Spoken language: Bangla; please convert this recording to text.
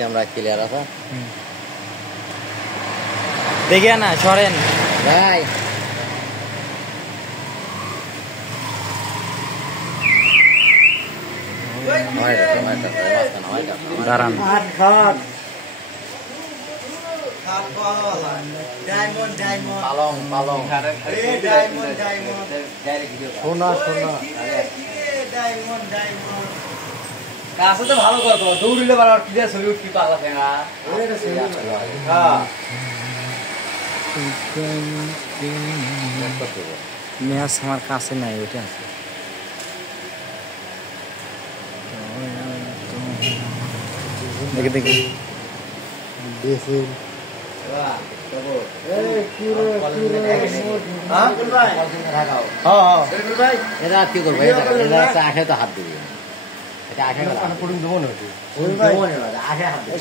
ক্যামেরা ক্লিয়ার আছে দেখে না সরেন ভাই দাঁড়ান পালং পালং সোনা সোনা কাছে তো ভালো করবো দৌড়িলে ভালো ক্লিয়ার ছবি উঠি পালা ফেঙা ম্যাচ আমার কাছে নাই ওইটা আছে দেখে দেখে এরা কি করবো এরা আখে তো হাত দিবি এটা আখে দেবো না আখে হাত দিবি